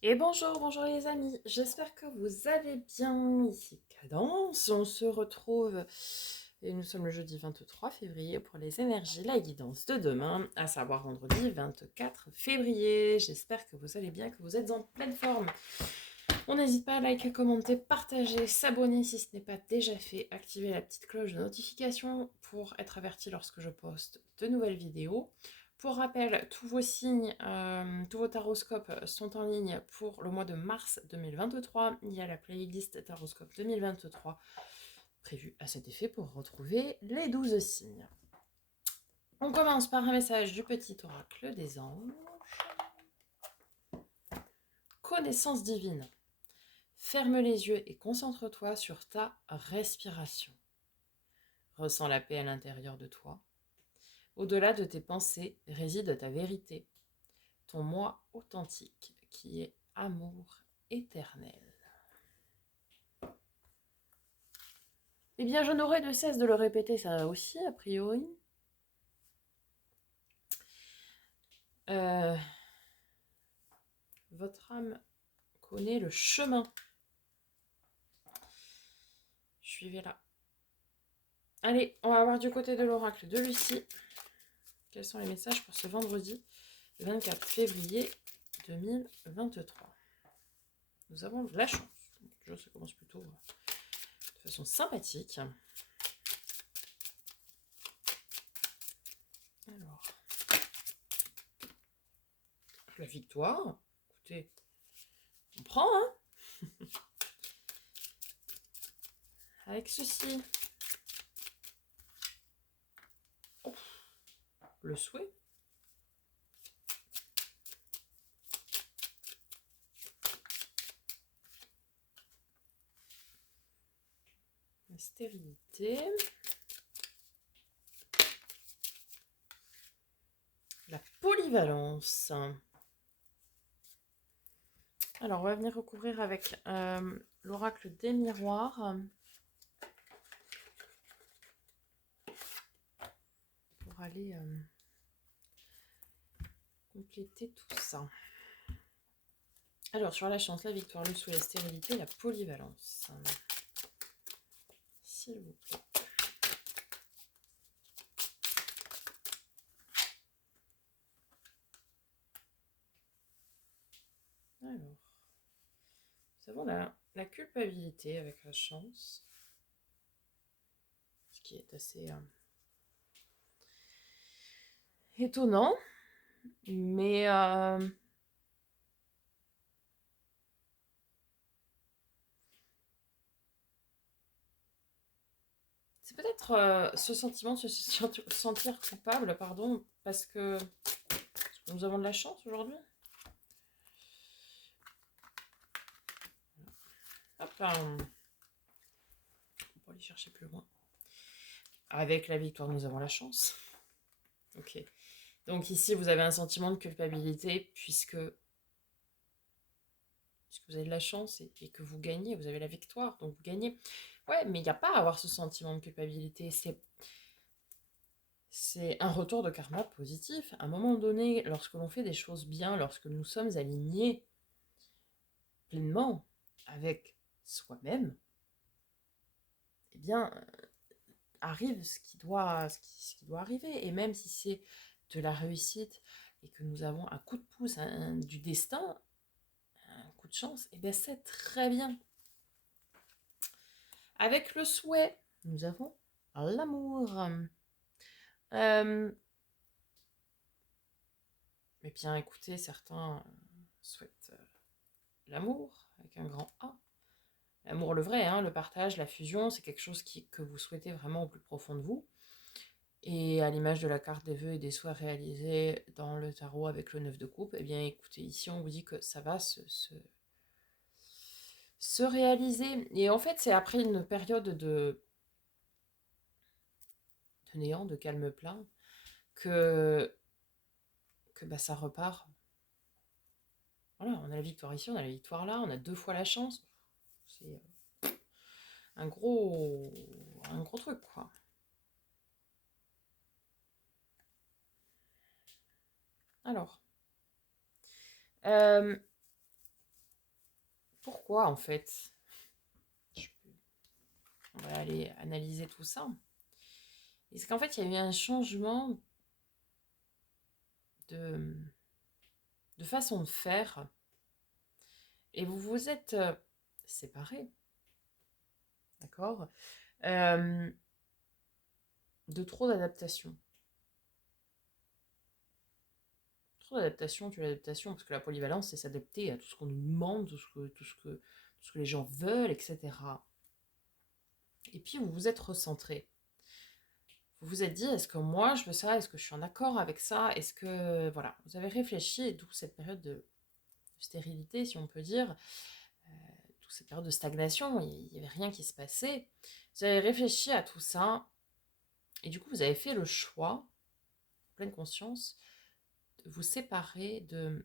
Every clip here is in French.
Et bonjour, bonjour les amis, j'espère que vous allez bien. Ici Cadence, on se retrouve et nous sommes le jeudi 23 février pour les énergies, la guidance de demain, à savoir vendredi 24 février. J'espère que vous allez bien, que vous êtes en pleine forme. On n'hésite pas à liker, commenter, partager, s'abonner si ce n'est pas déjà fait, activer la petite cloche de notification pour être averti lorsque je poste de nouvelles vidéos. Pour rappel, tous vos signes, tous vos taroscopes sont en ligne pour le mois de mars 2023. Il y a la playlist Taroscope 2023 prévue à cet effet pour retrouver les 12 signes. On commence par un message du petit oracle des anges. Connaissance divine. Ferme les yeux et concentre-toi sur ta respiration. Ressens la paix à l'intérieur de toi. Au-delà de tes pensées réside ta vérité, ton moi authentique qui est amour éternel. Eh bien, je n'aurai de cesse de le répéter ça aussi, a priori. Votre âme connaît le chemin. Suivez-la. Allez, on va voir du côté de l'oracle de Lucie. Quels sont les messages pour ce vendredi 24 février 2023? Nous avons de la chance. Déjà, ça commence plutôt de façon sympathique. Alors, la victoire. Écoutez, on prend, hein, avec ceci. Oh, le souhait. La stérilité. La polyvalence. Alors, on va venir recouvrir avec l'oracle des miroirs pour aller compléter tout ça. Alors, sur la chance, la victoire, le souhait, la stérilité, la polyvalence. S'il vous plaît. Alors, nous avons la culpabilité avec la chance, ce qui est assez étonnant, mais c'est peut-être ce sentiment de se sentir coupable, pardon, parce que nous avons de la chance aujourd'hui. Hop, on va aller chercher plus loin. Avec la victoire, nous avons la chance. Ok. Donc ici, vous avez un sentiment de culpabilité puisque vous avez de la chance et que vous gagnez, vous avez la victoire, donc vous gagnez. Ouais, mais il n'y a pas à avoir ce sentiment de culpabilité. C'est un retour de karma positif. À un moment donné, lorsque l'on fait des choses bien, lorsque nous sommes alignés pleinement avec soi-même, eh bien, arrive ce qui doit arriver. Et même si c'est de la réussite et que nous avons un coup de pouce du destin, un coup de chance, et bien c'est très bien. Avec le souhait, nous avons l'amour. Eh bien, écoutez, certains souhaitent l'amour avec un grand A. L'amour, le vrai, hein, le partage, la fusion, c'est quelque chose que vous souhaitez vraiment au plus profond de vous. Et à l'image de la carte des vœux et des souhaits réalisés dans le tarot avec le 9 de coupe, eh bien écoutez, ici on vous dit que ça va se réaliser. Et en fait, c'est après une période de néant, de calme plein, que bah, ça repart. Voilà, on a la victoire ici, on a la victoire là, on a 2 fois la chance. C'est un gros truc, quoi. Alors, pourquoi en fait? Je- On va aller analyser tout ça. Et c'est qu'en fait, il y a eu un changement de, de façon de faire et vous vous êtes séparés, d'accord? Euh, de trop d'adaptation. Trop d'adaptation, tu l'adaptation, parce que la polyvalence, c'est s'adapter à tout ce qu'on nous demande, tout ce que les gens veulent, etc. Et puis vous vous êtes recentré. Vous vous êtes dit, est-ce que moi je veux ça? Est-ce que je suis en accord avec ça? Est-ce que... Voilà, vous avez réfléchi, et d'où cette période de stérilité, si on peut dire, toute cette période de stagnation, il n'y avait rien qui se passait. Vous avez réfléchi à tout ça, et du coup vous avez fait le choix, en pleine conscience, de vous séparer de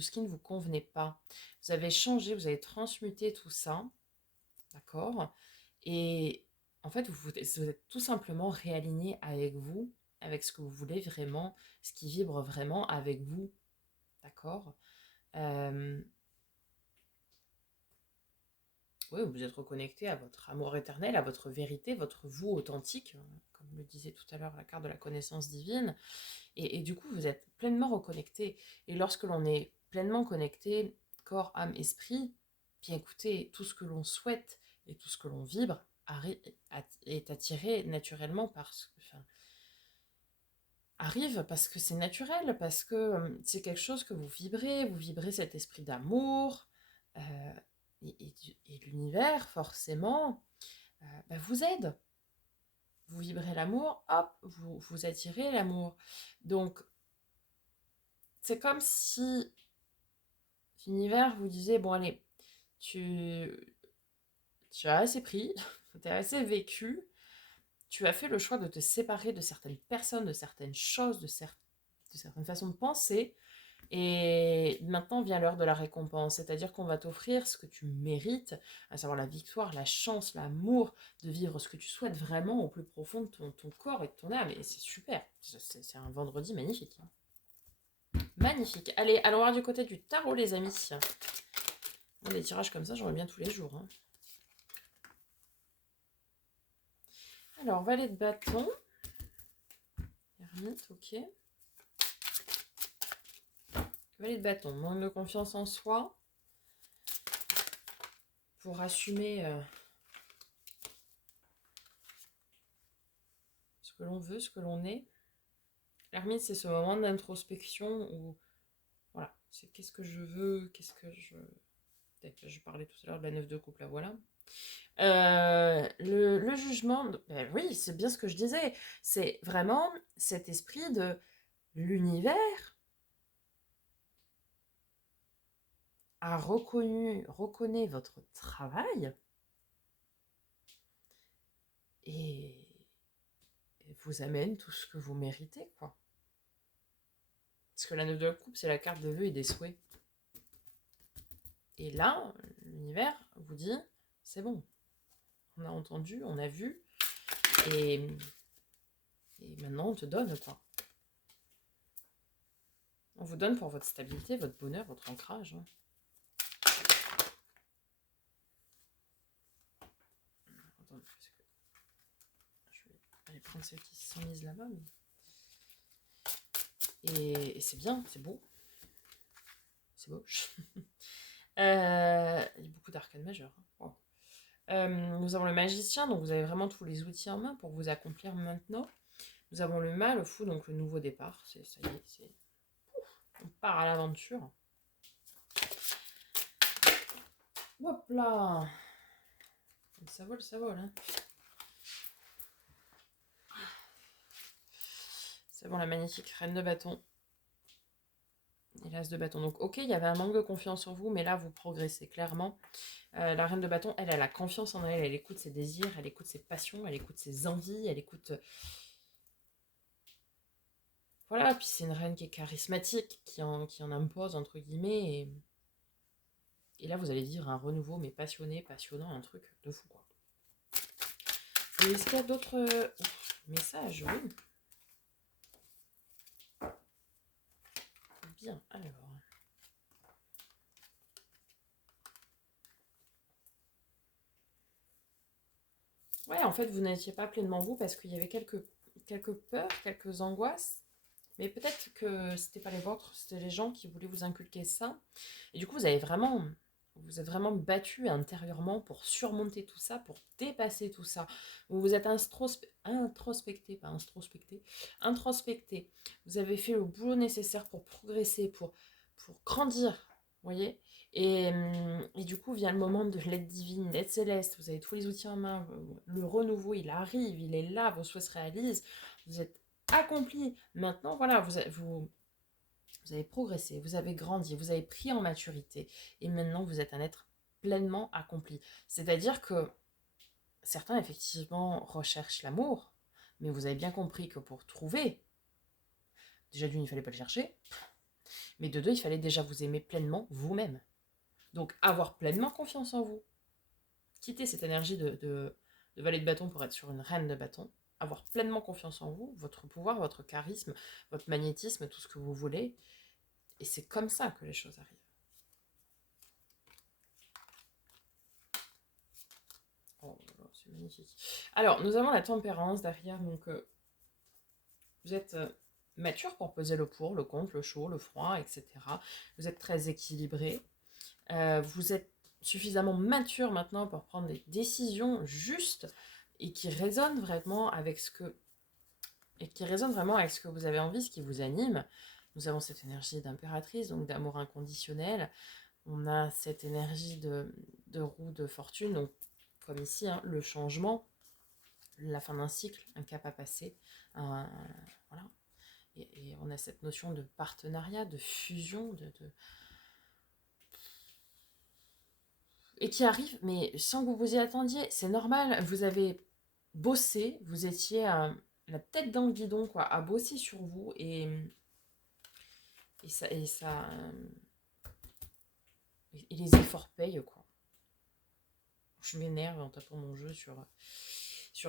ce qui ne vous convenait pas. Vous avez changé, vous avez transmuté tout ça, d'accord? Et en fait, vous êtes tout simplement réaligné avec vous, avec ce que vous voulez vraiment, ce qui vibre vraiment avec vous, d'accord? euh, Oui, vous êtes reconnecté à votre amour éternel, à votre vérité, votre vous authentique, comme le disait tout à l'heure la carte de la connaissance divine. Et du coup, vous êtes pleinement reconnecté. Et lorsque l'on est pleinement connecté, corps, âme, esprit, bien écoutez, tout ce que l'on souhaite et tout ce que l'on vibre est attiré naturellement enfin, arrive parce que c'est naturel, parce que c'est quelque chose que vous vibrez cet esprit d'amour, euh, et l'univers, forcément, vous aide. Vous vibrez l'amour, hop, vous attirez l'amour. Donc, c'est comme si l'univers vous disait, bon allez, tu, tu as assez pris, tu as assez vécu, tu as fait le choix de te séparer de certaines personnes, de certaines choses, de certaines façons de penser, et maintenant vient l'heure de la récompense, c'est-à-dire qu'on va t'offrir ce que tu mérites, à savoir la victoire, la chance, l'amour, de vivre ce que tu souhaites vraiment au plus profond de ton corps et de ton âme, et c'est super, c'est un vendredi magnifique. Magnifique. Allez, allons voir du côté du tarot, les amis. Bon, des tirages comme ça, j'en ai bien tous les jours. Hein. Alors, valet de bâton. Ermite, ok. Valet de bâton, manque de confiance en soi. Pour assumer ce que l'on veut, ce que l'on est. L'ermite, c'est ce moment d'introspection où, voilà, c'est qu'est-ce que je veux, qu'est-ce que je... Peut-être, je parlais tout à l'heure de la 9 de coupe, là, voilà. Le jugement, ben oui, c'est bien ce que je disais. C'est vraiment cet esprit de l'univers reconnaît votre travail et vous amène tout ce que vous méritez, quoi. Parce que la 9 de la coupe, c'est la carte des vœux et des souhaits. Et là, l'univers vous dit, c'est bon. On a entendu, on a vu, et maintenant on te donne, quoi. On vous donne pour votre stabilité, votre bonheur, votre ancrage. Hein. Attends, je vais aller prendre celles qui sont mises là-bas. Et c'est bien, c'est beau. C'est moche. Il y a beaucoup d'arcanes majeures. Hein. Wow. Nous avons le magicien, donc vous avez vraiment tous les outils en main pour vous accomplir maintenant. Nous avons le mal, le fou, donc le nouveau départ. Ça y est, on part à l'aventure. Hop là! Ça vole, hein. C'est bon, la magnifique reine de bâton. Et l'as de bâton. Donc, ok, il y avait un manque de confiance en vous, mais là, vous progressez clairement. La reine de bâton, elle a confiance en elle. Elle écoute ses désirs, elle écoute ses passions, elle écoute ses envies, elle écoute... Voilà, puis c'est une reine qui est charismatique, qui en impose, entre guillemets. Et là, vous allez vivre un renouveau, mais passionné, passionnant, un truc de fou, quoi. Et est-ce qu'il y a d'autres messages? Oui. Bien, alors... Ouais, en fait, vous n'étiez pas pleinement vous parce qu'il y avait quelques peurs, quelques angoisses. Mais peut-être que c'était pas les vôtres, c'était les gens qui voulaient vous inculquer ça. Et du coup, vous êtes vraiment battu intérieurement pour surmonter tout ça, pour dépasser tout ça. Vous vous êtes introspecté, pas introspecté, introspecté. Vous avez fait le boulot nécessaire pour progresser, pour grandir, vous voyez. Et du coup, vient le moment de l'aide divine, l'aide céleste. Vous avez tous les outils en main. Le renouveau, il arrive, il est là, vos souhaits se réalisent. Vous êtes accompli. Maintenant, voilà, vous avez progressé, vous avez grandi, vous avez pris en maturité. Et maintenant, vous êtes un être pleinement accompli. C'est-à-dire que certains, effectivement, recherchent l'amour, mais vous avez bien compris que pour trouver, déjà d'une, il ne fallait pas le chercher, mais de deux, il fallait déjà vous aimer pleinement vous-même. Donc, avoir pleinement confiance en vous. Quitter cette énergie de valet de bâton pour être sur une reine de bâton. Avoir pleinement confiance en vous, votre pouvoir, votre charisme, votre magnétisme, tout ce que vous voulez. Et c'est comme ça que les choses arrivent. Oh, c'est magnifique. Alors, nous avons la tempérance derrière. Donc, vous êtes mature pour peser le pour, le contre, le chaud, le froid, etc. Vous êtes très équilibré. Vous êtes suffisamment mature maintenant pour prendre des décisions justes et qui résonnent vraiment avec ce que vous avez envie, ce qui vous anime. Nous avons cette énergie d'impératrice, donc d'amour inconditionnel. On a cette énergie de roue de fortune, donc comme ici, hein, le changement, la fin d'un cycle, un cap à passer. Voilà. Et on a cette notion de partenariat, de fusion, et qui arrive, mais sans que vous vous y attendiez. C'est normal, vous avez bossé, vous étiez la tête dans le guidon, quoi, à bosser sur vous, et les efforts payent, quoi. Je m'énerve en tapant mon jeu sur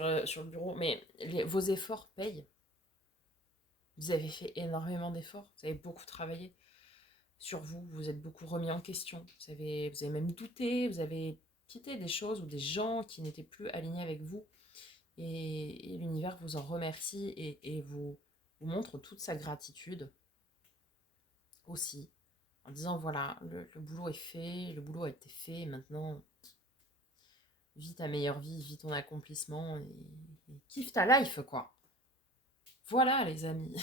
le bureau, mais vos efforts payent. Vous avez fait énormément d'efforts, vous avez beaucoup travaillé sur vous, vous êtes beaucoup remis en question, vous avez même douté, vous avez quitté des choses ou des gens qui n'étaient plus alignés avec vous, et l'univers vous en remercie et vous montre toute sa gratitude aussi, en disant voilà, le boulot est fait, le boulot a été fait, et maintenant vis ta meilleure vie, vis ton accomplissement, et kiffe ta life, quoi. Voilà les amis,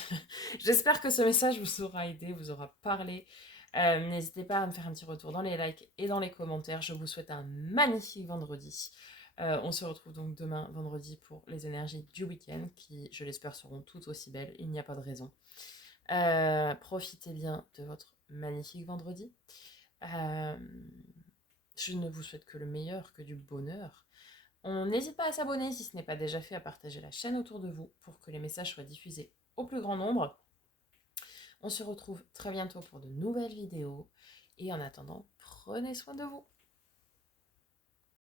j'espère que ce message vous aura aidé, vous aura parlé. N'hésitez pas à me faire un petit retour dans les likes et dans les commentaires. Je vous souhaite un magnifique vendredi. On se retrouve donc demain vendredi pour les énergies du week-end qui, je l'espère, seront toutes aussi belles. Il n'y a pas de raison. Profitez bien de votre magnifique vendredi. Je ne vous souhaite que le meilleur, que du bonheur. On n'hésite pas à s'abonner si ce n'est pas déjà fait, à partager la chaîne autour de vous pour que les messages soient diffusés au plus grand nombre. On se retrouve très bientôt pour de nouvelles vidéos. Et en attendant, prenez soin de vous.